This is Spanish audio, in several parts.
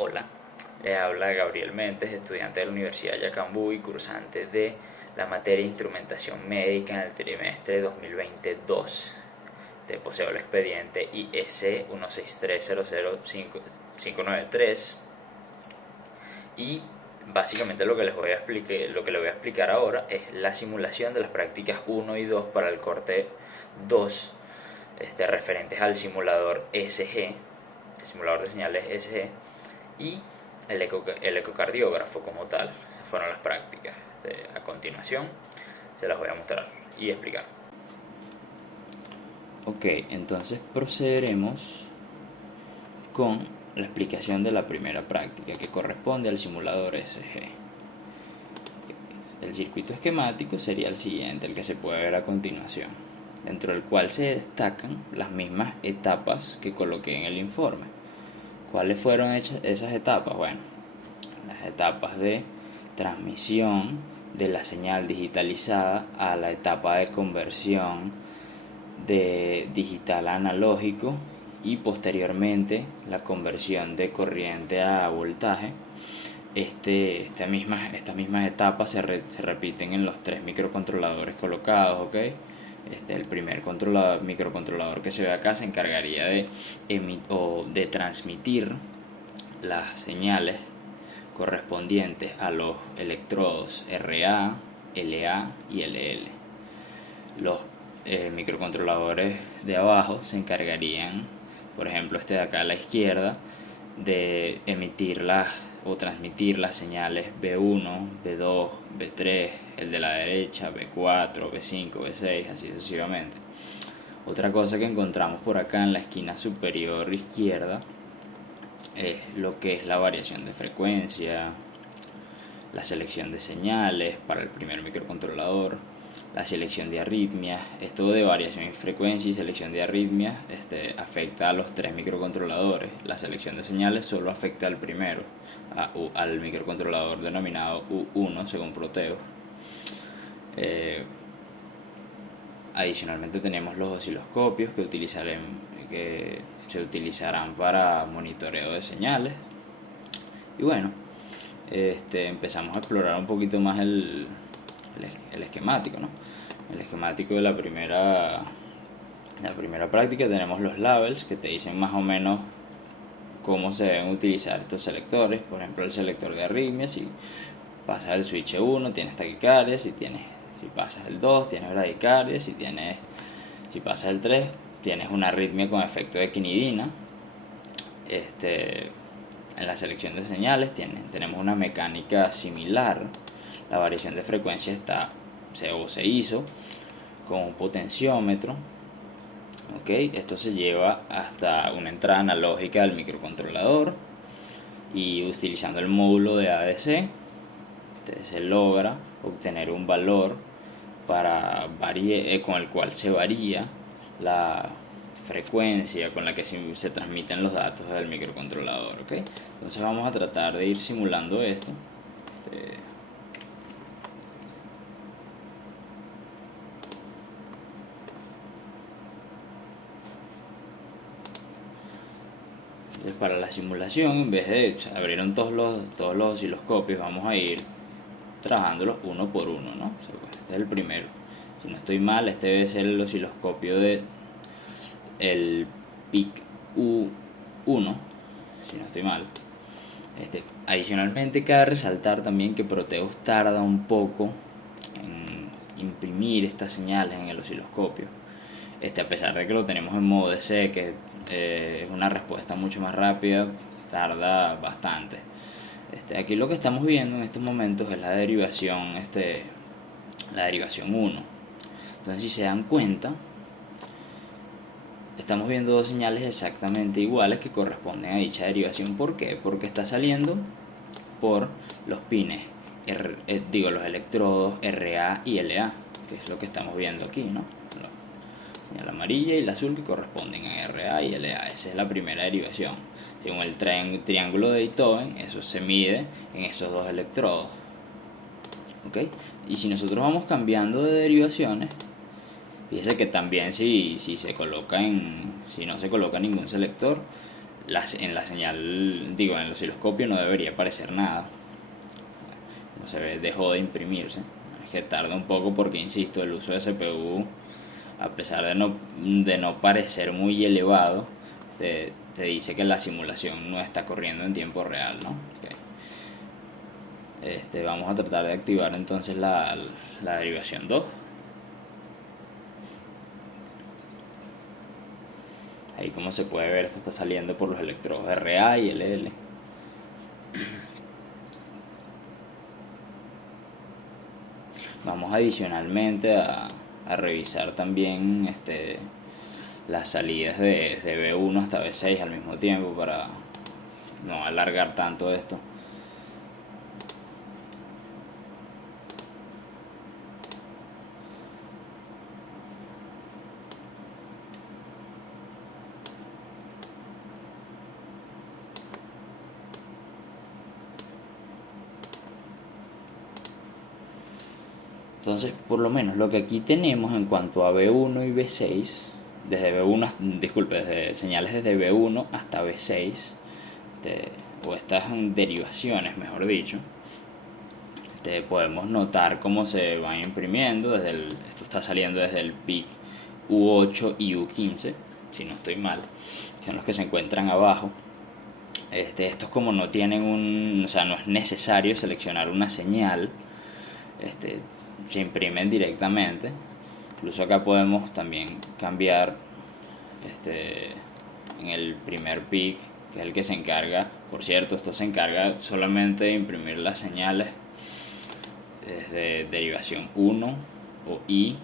Hola, le habla Gabriel Méndez, estudiante de la Universidad Yacambú y cursante de la materia Instrumentación Médica en el trimestre 2022. Poseo el expediente IS 163005593 y básicamente lo que les voy a explicar ahora es la simulación de las prácticas 1 y 2 para el corte 2, referentes al simulador SG, el simulador de señales SG, y el ecocardiógrafo como tal. Esas fueron las prácticas. A continuación se las voy a mostrar y explicar. Ok, entonces procederemos con la explicación de la primera práctica que corresponde al simulador SG. El circuito esquemático sería el siguiente, el que se puede ver a continuación, dentro del cual se destacan las mismas etapas que coloqué en el informe. ¿Cuáles fueron esas etapas? Bueno, las etapas de transmisión de la señal digitalizada a la etapa de conversión de digital a analógico y posteriormente la conversión de corriente a voltaje. Estas mismas etapas se repiten en los tres microcontroladores colocados, ¿ok? El primer microcontrolador que se ve acá se encargaría de transmitir las señales correspondientes a los electrodos RA, LA y LL. Los microcontroladores de abajo se encargarían, por ejemplo este de acá a la izquierda, de emitir o transmitir las señales B1, B2, B3, el de la derecha, B4, B5, B6, así sucesivamente. Otra cosa que encontramos por acá en la esquina superior izquierda es lo que es la variación de frecuencia, la selección de señales para el primer microcontrolador, la selección de arritmias. Esto de variación de frecuencia y selección de arritmias afecta a los tres microcontroladores. La selección de señales solo afecta al primero, al microcontrolador denominado U1 según Proteus. Adicionalmente tenemos los osciloscopios que se utilizarán para monitoreo de señales. Y bueno, empezamos a explorar un poquito más el esquemático, ¿no? El esquemático de la primera práctica tenemos los labels que te dicen más o menos cómo se deben utilizar estos selectores. Por ejemplo, el selector de arritmias: si pasas el switch 1 tienes taquicardia, si pasas el 2 tienes bradicardia, si pasas el 3 tienes una arritmia con efecto de quinidina. En la selección de señales tenemos una mecánica similar. La variación de frecuencia se hizo con un potenciómetro. Okay, esto se lleva hasta una entrada analógica del microcontrolador y utilizando el módulo de ADC se logra obtener un valor con el cual se varía la frecuencia con la que se transmiten los datos del microcontrolador. ¿Okay? Entonces vamos a tratar de ir simulando esto. Entonces, para la simulación, en vez de abrieron todos los osciloscopios, vamos a ir trabajándolos uno por uno, ¿no? Este es el primero. Si no estoy mal, este debe ser el osciloscopio el PIC U1, si no estoy mal. Adicionalmente cabe resaltar también que Proteus tarda un poco en imprimir estas señales en el osciloscopio. A pesar de que lo tenemos en modo DC, que es una respuesta mucho más rápida, tarda bastante. Aquí lo que estamos viendo en estos momentos es la derivación 1. Entonces, si se dan cuenta, estamos viendo dos señales exactamente iguales que corresponden a dicha derivación. ¿Por qué? Porque está saliendo por los pines, los electrodos RA y LA, que es lo que estamos viendo aquí, ¿no? La señal amarilla y la azul que corresponden a RA y LA. Esa es la primera derivación. Según el triángulo de Beethoven, eso se mide en esos dos electrodos. ¿Okay? Y si nosotros vamos cambiando de derivaciones, fíjese que también si no se coloca ningún selector, en la señal, digo, en el osciloscopio no debería aparecer nada. No se ve, dejó de imprimirse. Es que tarda un poco porque, insisto, el uso de CPU, a pesar de no parecer muy elevado, te dice que la simulación no está corriendo en tiempo real, ¿no? Okay. Vamos a tratar de activar entonces la derivación 2. Ahí, como se puede ver, esto está saliendo por los electrodos RA y LL. Vamos adicionalmente a revisar también las salidas de B1 hasta B6 al mismo tiempo para no alargar tanto esto. Entonces, por lo menos lo que aquí tenemos en cuanto a B1 y B6, desde señales desde B1 hasta B6, o estas derivaciones, mejor dicho, podemos notar cómo se van imprimiendo. Esto está saliendo desde el PIC U8 y U15, si no estoy mal, son los que se encuentran abajo. Estos, como no tienen o sea, no es necesario seleccionar una señal, se imprimen directamente. Incluso acá podemos también cambiar en el primer PIC, que es el que se encarga. Por cierto, esto se encarga solamente de imprimir las señales desde derivación 1 o I,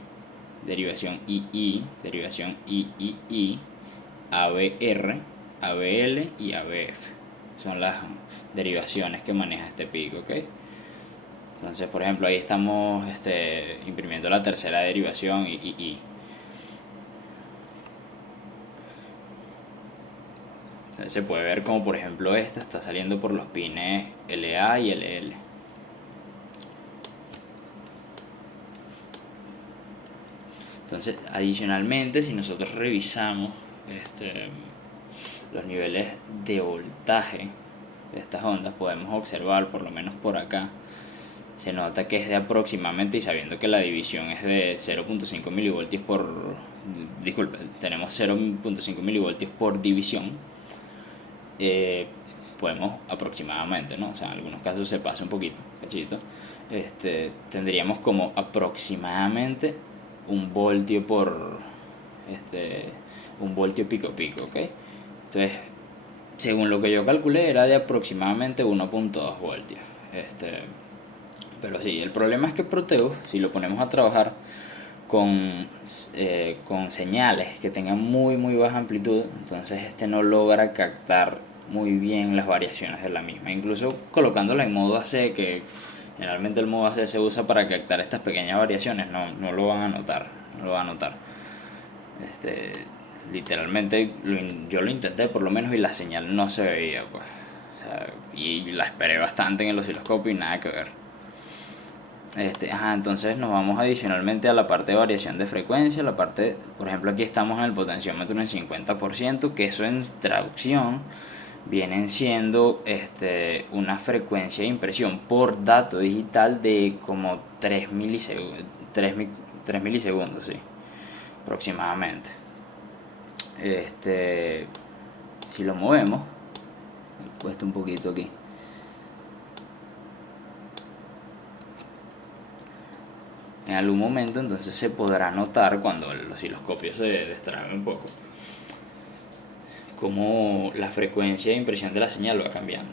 derivación II, derivación III, ABR, ABL y ABF. Son las derivaciones que maneja este PIC, ¿ok? Entonces, por ejemplo, ahí estamos imprimiendo la tercera derivación y entonces se puede ver como, por ejemplo, esta está saliendo por los pines LA y LL. Entonces, adicionalmente, si nosotros revisamos los niveles de voltaje de estas ondas, podemos observar, por lo menos por acá, se nota que es de aproximadamente, y sabiendo que la división es de 0.5 milivoltios tenemos 0.5 milivoltios por división, podemos aproximadamente, ¿no? O sea, en algunos casos se pasa un poquito, cachito, tendríamos como aproximadamente 1 voltio por, 1 voltio pico, ¿ok? Entonces, según lo que yo calculé, era de aproximadamente 1.2 voltios. Pero sí, el problema es que Proteus, si lo ponemos a trabajar con señales que tengan muy baja amplitud, entonces no logra captar muy bien las variaciones de la misma. Incluso colocándola en modo AC, que generalmente el modo AC se usa para captar estas pequeñas variaciones, no lo van a notar, literalmente yo lo intenté por lo menos y la señal no se veía, pues. O sea, y la esperé bastante en el osciloscopio y nada que ver. Entonces nos vamos adicionalmente a la parte de variación de frecuencia, la parte, por ejemplo, aquí estamos en el potenciómetro en 50%, que eso en traducción vienen siendo una frecuencia de impresión por dato digital de como 3 milisegundos, sí, aproximadamente. Si lo movemos, cuesta un poquito aquí. En algún momento entonces se podrá notar, cuando el osciloscopio se destrabe un poco, cómo la frecuencia de impresión de la señal va cambiando.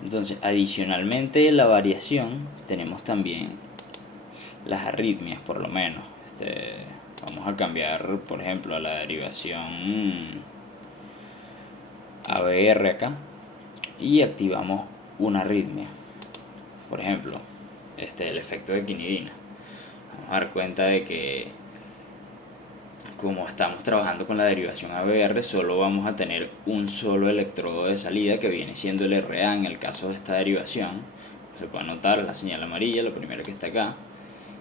Entonces, adicionalmente a la variación, tenemos también las arritmias, por lo menos. Vamos a cambiar, por ejemplo, a la derivación ABR acá y activamos una arritmia. por ejemplo, el efecto de quinidina. Vamos a dar cuenta de que como estamos trabajando con la derivación ABR, solo vamos a tener un solo electrodo de salida, que viene siendo el RA en el caso de esta derivación. Se puede notar la señal amarilla, la primera que está acá,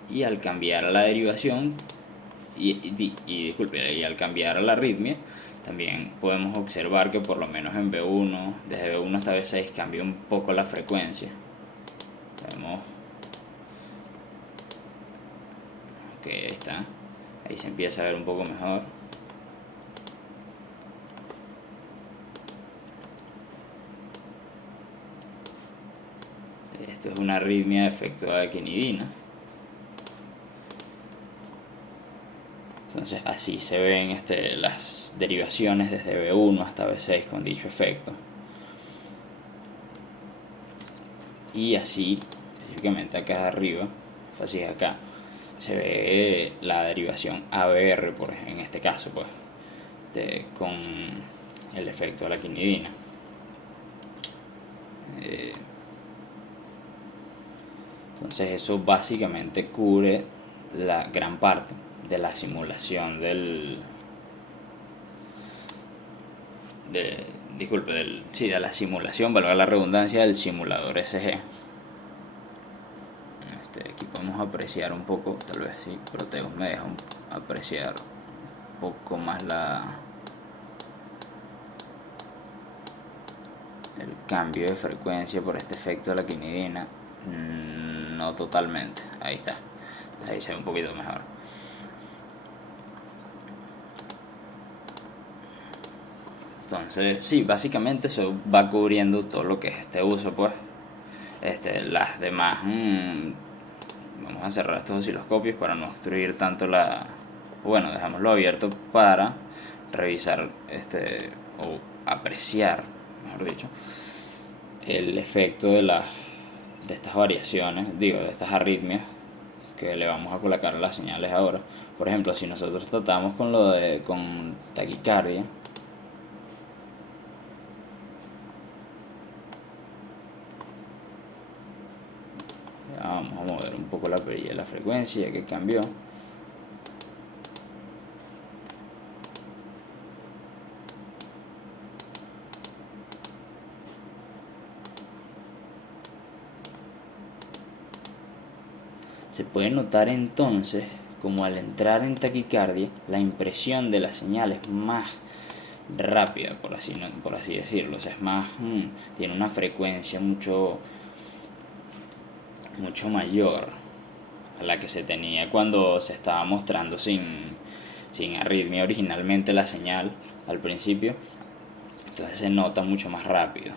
y al cambiar a la derivación y al cambiar a la arritmia, también podemos observar que por lo menos en B1, desde B1 hasta B6, cambia un poco la frecuencia. Vemos, ok, ahí está, ahí se empieza a ver un poco mejor. Esto es una arritmia de efecto de quinidina. Entonces así se ven las derivaciones desde B1 hasta B6 con dicho efecto. Y así, específicamente acá arriba, así acá, se ve la derivación ABR, en este caso, pues, con el efecto de la quinidina. Entonces eso básicamente cubre la gran parte de la simulación de la simulación, valga la redundancia, del simulador SG. Aquí podemos apreciar un poco, tal vez si Proteus me deja apreciar un poco más el cambio de frecuencia por este efecto de la quinidina. No totalmente, ahí está. Entonces ahí se ve un poquito mejor. Entonces sí, básicamente eso va cubriendo todo lo que es este uso, pues. Las demás, vamos a cerrar estos osciloscopios para no obstruir tanto bueno, dejámoslo abierto para revisar o apreciar, mejor dicho, el efecto de estas variaciones, de estas arritmias que le vamos a colocar a las señales ahora. Por ejemplo, si nosotros tratamos con taquicardia, vamos a mover un poco la perilla de la frecuencia, ya que cambió. Se puede notar entonces como al entrar en taquicardia la impresión de la señal es más rápida, por así decirlo. O sea, es más, tiene una frecuencia mucho mayor a la que se tenía cuando se estaba mostrando sin arritmia originalmente la señal al principio. Entonces se nota mucho más rápido.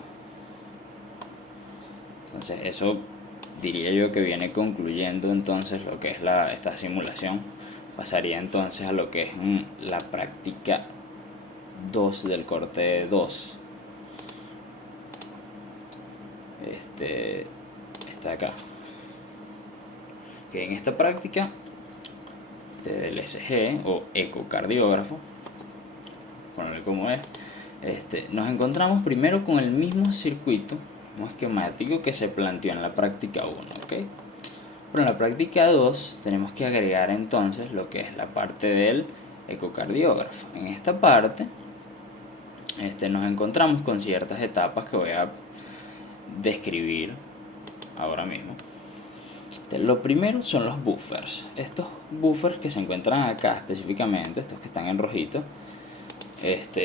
Entonces eso diría yo que viene concluyendo entonces lo que es esta simulación. Pasaría entonces a lo que es la práctica 2 del corte 2. Está acá. Que en esta práctica del SG o ecocardiógrafo, ponerle como es, nos encontramos primero con el mismo circuito, un esquemático que se planteó en la práctica 1, ¿ok? Pero en la práctica 2 tenemos que agregar entonces lo que es la parte del ecocardiógrafo. En esta parte nos encontramos con ciertas etapas que voy a describir ahora mismo. Lo primero son los buffers. Estos buffers que se encuentran acá específicamente, estos que están en rojito,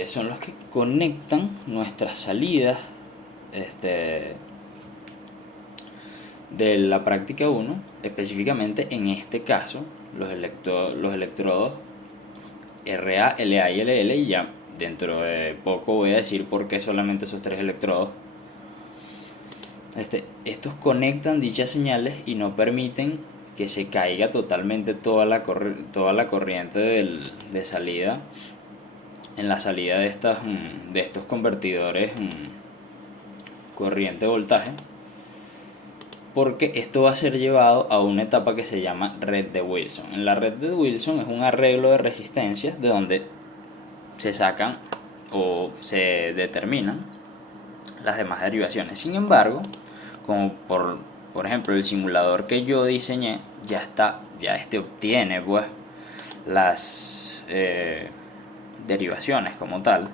son los que conectan nuestras salidas de la práctica 1, específicamente en este caso los electrodos RA, LA y LL, y ya dentro de poco voy a decir por qué solamente esos tres electrodos. Estos conectan dichas señales y no permiten que se caiga totalmente toda la corriente de salida en la salida de estos convertidores corriente-voltaje, porque esto va a ser llevado a una etapa que se llama red de Wilson. En la red de Wilson es un arreglo de resistencias de donde se sacan o se determinan las demás derivaciones. Sin embargo, como por por ejemplo, el simulador que yo diseñé ya está, ya obtiene pues las derivaciones como tal.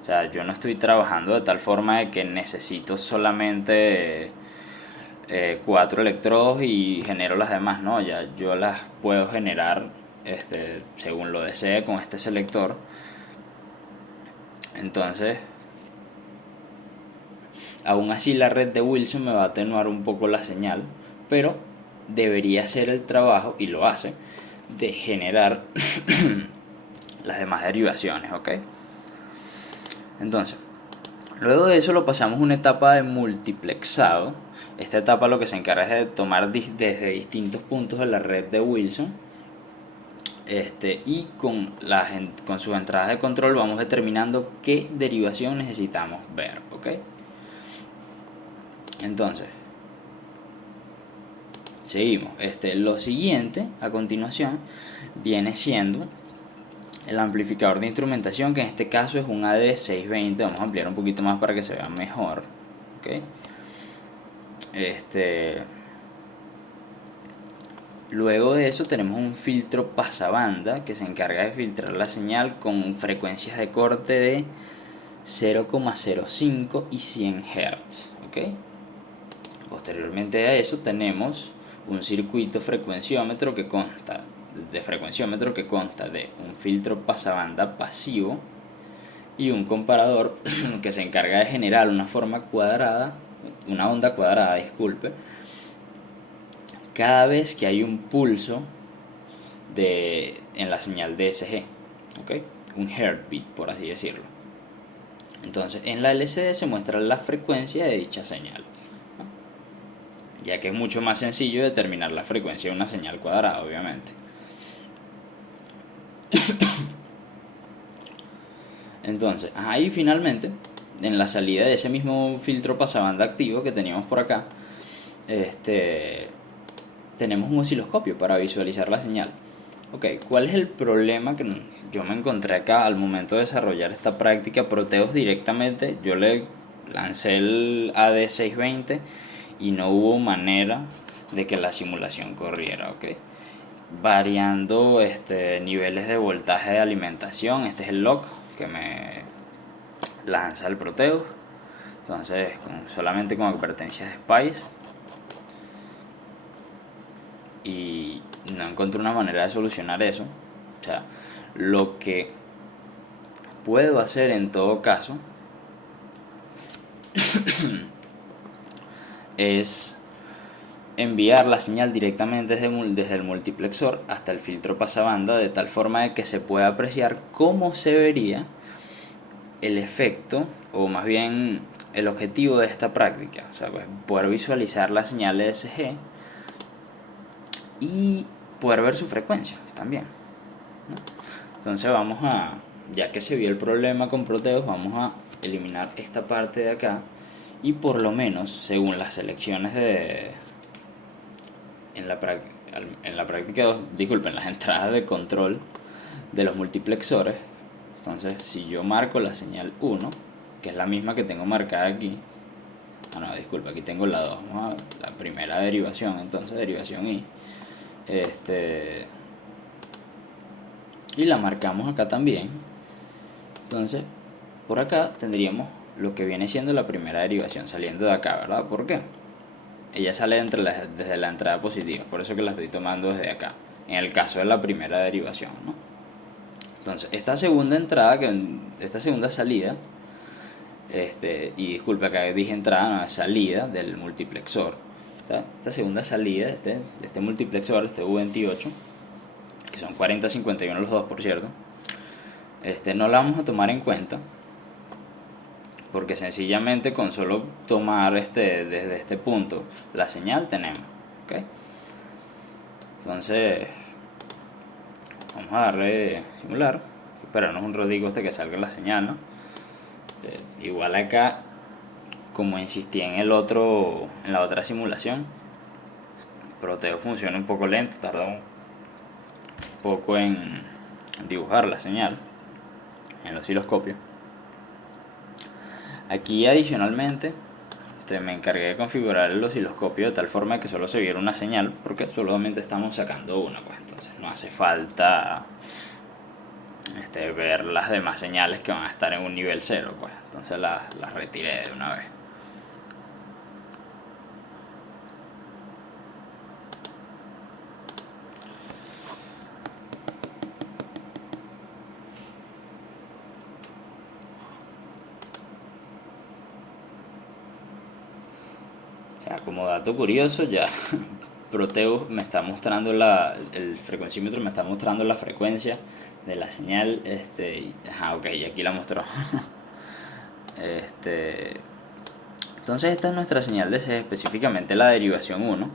O sea, yo no estoy trabajando de tal forma de que necesito solamente 4 electrodos y genero las demás, no, ya yo las puedo generar según lo desee con este selector. Entonces, aún así la red de Wilson me va a atenuar un poco la señal, pero debería hacer el trabajo, y lo hace, de generar las demás derivaciones, ¿ok? Entonces, luego de eso lo pasamos a una etapa de multiplexado. Esta etapa lo que se encarga es de tomar desde distintos puntos de la red de Wilson, y con sus entradas de control vamos determinando qué derivación necesitamos ver, ¿ok? Entonces, seguimos. Lo siguiente a continuación viene siendo el amplificador de instrumentación, que en este caso es un AD620. Vamos a ampliar un poquito más para que se vea mejor, ¿ok? Luego de eso tenemos un filtro pasabanda que se encarga de filtrar la señal con frecuencias de corte de 0,05 y 100 Hz, ¿ok? Posteriormente a eso tenemos un circuito frecuenciómetro que consta de un filtro pasabanda pasivo y un comparador que se encarga de generar una onda cuadrada, cada vez que hay un pulso en la señal DSG, ¿ok? Un heartbeat, por así decirlo. Entonces, en la LCD se muestra la frecuencia de dicha señal, ¿no? Ya que es mucho más sencillo determinar la frecuencia de una señal cuadrada, obviamente. Entonces, ahí finalmente, en la salida de ese mismo filtro pasabanda activo que teníamos por acá, tenemos un osciloscopio para visualizar la señal. Ok, ¿cuál es el problema que yo me encontré acá al momento de desarrollar esta práctica? Proteus directamente, yo le lancé el AD620 y no hubo manera de que la simulación corriera, ok. Variando niveles de voltaje de alimentación, este es el log que me lanza el Proteus. Entonces, solamente con advertencias de Spice, y no encontré una manera de solucionar eso. O sea, lo que puedo hacer en todo caso es enviar la señal directamente desde el multiplexor hasta el filtro pasabanda, de tal forma de que se pueda apreciar cómo se vería el efecto, o más bien el objetivo de esta práctica. O sea, pues, poder visualizar la señal ESG y poder ver su frecuencia también, ¿no? Entonces ya que se vio el problema con Proteus, vamos a eliminar esta parte de acá, y por lo menos según las selecciones en la práctica, disculpen, las entradas de control de los multiplexores. Entonces, si yo marco la señal 1, que es la misma que tengo marcada aquí, disculpa, aquí tengo la 2, vamos a ver, la primera derivación, entonces derivación I, y la marcamos acá también. Entonces, por acá tendríamos lo que viene siendo la primera derivación saliendo de acá, ¿verdad? ¿Por qué? Ella sale desde la entrada positiva, por eso que la estoy tomando desde acá, en el caso de la primera derivación, ¿no? Entonces, esta segunda salida, y disculpa que dije entrada, no, es salida del multiplexor. Esta segunda salida de este multiplexor, este U28, que son 40-51 los dos, por cierto, no la vamos a tomar en cuenta, porque sencillamente con solo tomar desde este punto la señal tenemos, ¿ok? Entonces, vamos a darle simular, esperarnos un ratico hasta que salga la señal, ¿no? Igual acá, como insistí en la otra simulación, Proteus funciona un poco lento, tarda un poco en dibujar la señal en el osciloscopio. Aquí adicionalmente me encargué de configurar el osciloscopio de tal forma que solo se viera una señal, porque solamente estamos sacando una, pues entonces no hace falta ver las demás señales que van a estar en un nivel cero, pues entonces las retiré de una vez. O sea, como dato curioso, ya Proteus me está mostrando el frecuencímetro me está mostrando la frecuencia de la señal. Ok, y aquí la mostró. Entonces esta es nuestra señal de C, específicamente la derivación 1.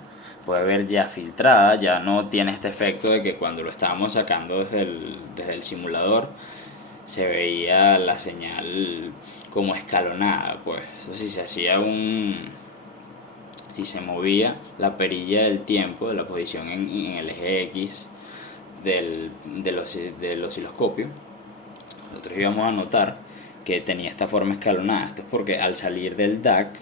Puede ver ya filtrada, ya no tiene este efecto de que cuando lo estábamos sacando desde el simulador se veía la señal como escalonada, pues eso sí se hacía si se movía la perilla del tiempo de la posición en el eje X del osciloscopio, nosotros íbamos a notar que tenía esta forma escalonada. Esto es porque al salir del DAC,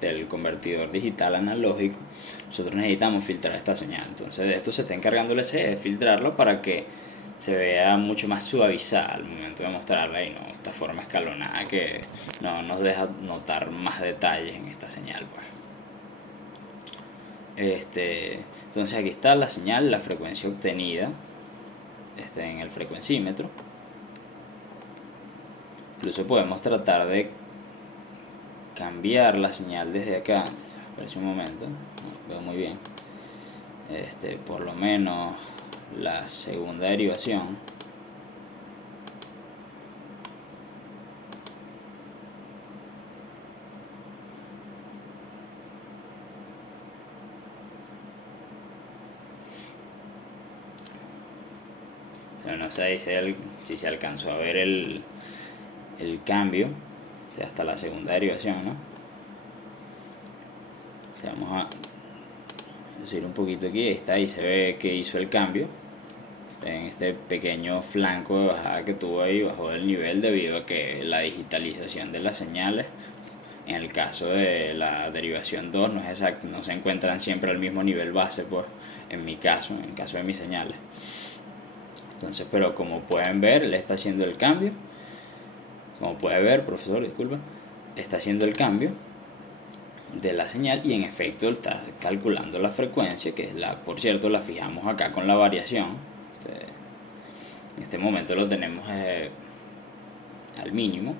del convertidor digital analógico, nosotros necesitamos filtrar esta señal. Entonces de esto se está encargando el SE, de filtrarlo para que se vea mucho más suavizada al momento de mostrarla y no esta forma escalonada que no nos deja notar más detalles en esta señal, pues. Entonces aquí está la señal, la frecuencia obtenida en el frecuencímetro. Incluso podemos tratar de cambiar la señal desde acá. Espera un momento, no veo muy bien. Por lo menos la segunda derivación. No sé si se alcanzó a ver el cambio, hasta la segunda derivación, ¿no? Vamos a subir un poquito aquí, ahí está, y se ve que hizo el cambio en este pequeño flanco de bajada que tuvo ahí, bajó el nivel debido a que la digitalización de las señales, en el caso de la derivación 2, no es exacto, no se encuentran siempre al mismo nivel base, pues en el caso de mis señales. Entonces, pero como pueden ver, él está haciendo el cambio. Como puede ver, profesor, disculpa, está haciendo el cambio de la señal y en efecto está calculando la frecuencia, que por cierto la fijamos acá con la variación. En este momento lo tenemos al mínimo.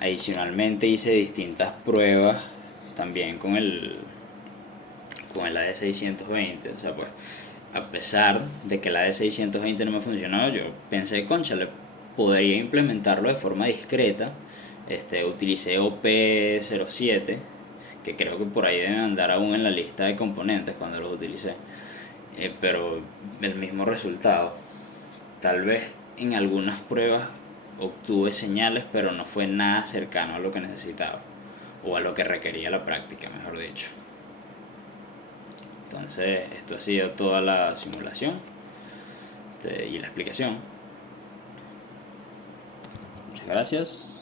Adicionalmente hice distintas pruebas también con el AD620. O sea, pues a pesar de que el AD620 no me funcionó, yo pensé, conchale, podría implementarlo de forma discreta. Utilicé OP07, que creo que por ahí deben andar aún en la lista de componentes cuando los utilicé, pero el mismo resultado. Tal vez en algunas pruebas obtuve señales, pero no fue nada cercano a lo que necesitaba o a lo que requería la práctica, mejor dicho. Entonces esto ha sido toda la simulación y la explicación. Muchas gracias.